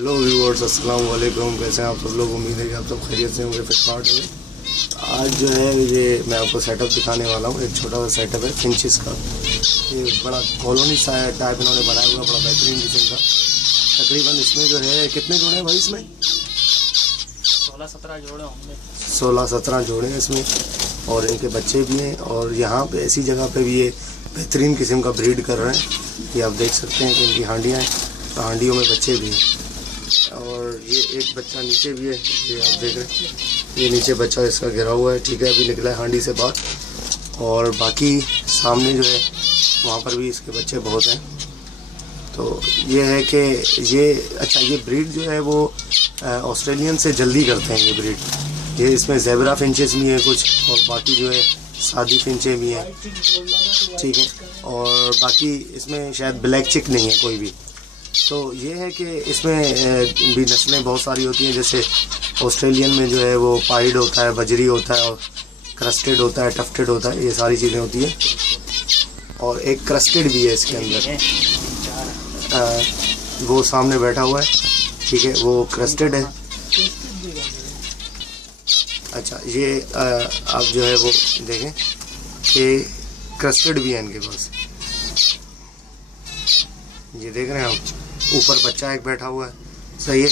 Hello viewers, अस्सलाम वालेकुम। कैसे हैं आप सब लोग? उम्मीद है कि आप सब खैरियत से होंगे, फिटफाट होंगे। आज जो है ये मैं आपको सेटअप दिखाने वाला हूँ। एक छोटा सा सेटअप है फिंचेस का। ये बड़ा कॉलोनी सा टाइप इन्होंने बनाया हुआ, बड़ा बेहतरीन किस्म का। तकरीबन इसमें जो है कितने जोड़े हैं भाई? इसमें 16-17 जोड़े होंगे। 16-17 जोड़े हैं इसमें, और इनके बच्चे भी हैं। और यहाँ पे ऐसी जगह पे भी ये बेहतरीन किस्म का ब्रीड कर रहे हैं। ये आप देख सकते हैं कि इनकी हांडियाँ हैं, तो हांडियों में बच्चे भी हैं। और ये एक बच्चा नीचे भी है, ये आप देख रहे हैं। ये नीचे बच्चा इसका गिरा हुआ है, ठीक है, अभी निकला है हांडी से बाहर। और बाकी सामने जो है वहाँ पर भी इसके बच्चे बहुत हैं। तो ये है कि ये अच्छा, ये ब्रीड जो है वो ऑस्ट्रेलियन से जल्दी करते हैं ये ब्रीड। ये इसमें ज़ेबरा फिंचेस भी हैं कुछ, और बाकी जो है सादी फिंचे भी हैं, ठीक है। और बाकी इसमें शायद ब्लैक चिक नहीं है कोई भी। तो ये है कि इसमें भी नस्लें बहुत सारी होती हैं। जैसे ऑस्ट्रेलियन में जो है वो पाइड होता है, बजरी होता है, और क्रस्टेड होता है, टफ्टेड होता है, ये सारी चीज़ें होती हैं। और एक क्रस्टेड भी है इसके अंदर, वो सामने बैठा हुआ है, ठीक है, वो क्रस्टेड है। अच्छा, ये आप जो है वो देखें कि क्रस्टेड भी है इनके पास। ये देख रहे हैं आप, ऊपर बच्चा एक बैठा हुआ है, सही है।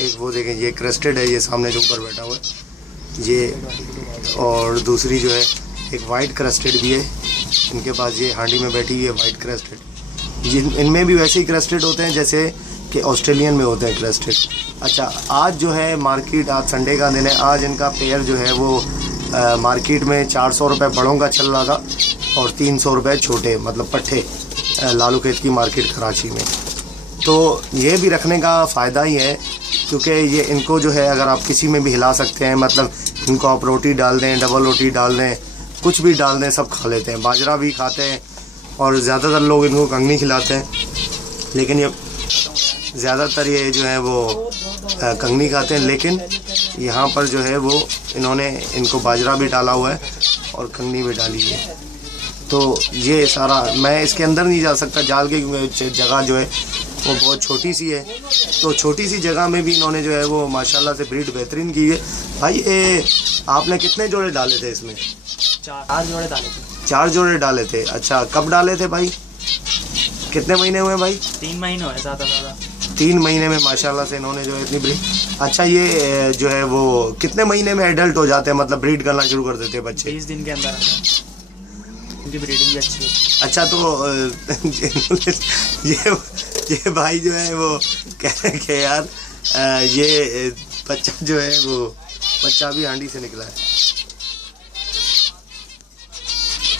एक वो देखें, ये क्रस्टेड है, ये सामने जो ऊपर बैठा हुआ है ये। और दूसरी जो है एक वाइट क्रस्टेड भी है इनके पास, ये हांडी में बैठी हुई है वाइट क्रस्टेड। इनमें भी वैसे ही क्रस्टेड होते हैं जैसे कि ऑस्ट्रेलियन में होते हैं क्रस्टेड। अच्छा, आज जो है मार्केट, आज संडे का दिन है, आज इनका पेयर जो है वो मार्केट में 400 रुपये बड़ों का चल रहा था, और 300 रुपये छोटे, मतलब पट्ठे, लालू खेत की मार्केट कराची में। तो ये भी रखने का फ़ायदा ही है, क्योंकि ये इनको जो है अगर आप किसी में भी हिला सकते हैं, मतलब इनको आप रोटी डाल दें, डबल रोटी डाल दें, कुछ भी डाल दें, सब खा लेते हैं। बाजरा भी खाते हैं, और ज़्यादातर लोग इनको कंगनी खिलाते हैं, लेकिन ये ज़्यादातर ये जो है वो कंगनी खाते हैं। लेकिन यहाँ पर जो है वो इन्होंने इनको बाजरा भी डाला हुआ है और कंगनी भी डाली है। तो ये सारा, मैं इसके अंदर नहीं जा सकता जाल के, क्योंकि जगह जो है वो बहुत छोटी सी है। तो छोटी सी जगह में भी इन्होंने जो है वो माशाल्लाह से ब्रीड बेहतरीन की है। भाई आपने कितने जोड़े डाले थे इसमें? 4 जोड़े डाले थे। 4 जोड़े डाले थे। अच्छा, कब डाले थे भाई? कितने महीने हुए भाई? 3 महीने हुए, ज़्यादा 3 महीने में माशाल्लाह से इन्होंने जो है इतनी ब्रीड। अच्छा, ये जो है वो कितने महीने में एडल्ट हो जाते हैं, मतलब ब्रीड करना शुरू कर देते हैं बच्चे? 20 दिन के अंदर उनकी ब्रीडिंग भी अच्छी होती है। अच्छा, तो ये भाई जो है वो कह रहे हैं कि यार ये बच्चा जो है वो बच्चा भी हांडी से निकला है।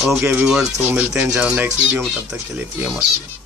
ओके व्यूअर्स, तो मिलते हैं इंशाल्लाह नेक्स्ट वीडियो में, तब तक के लिए हमारे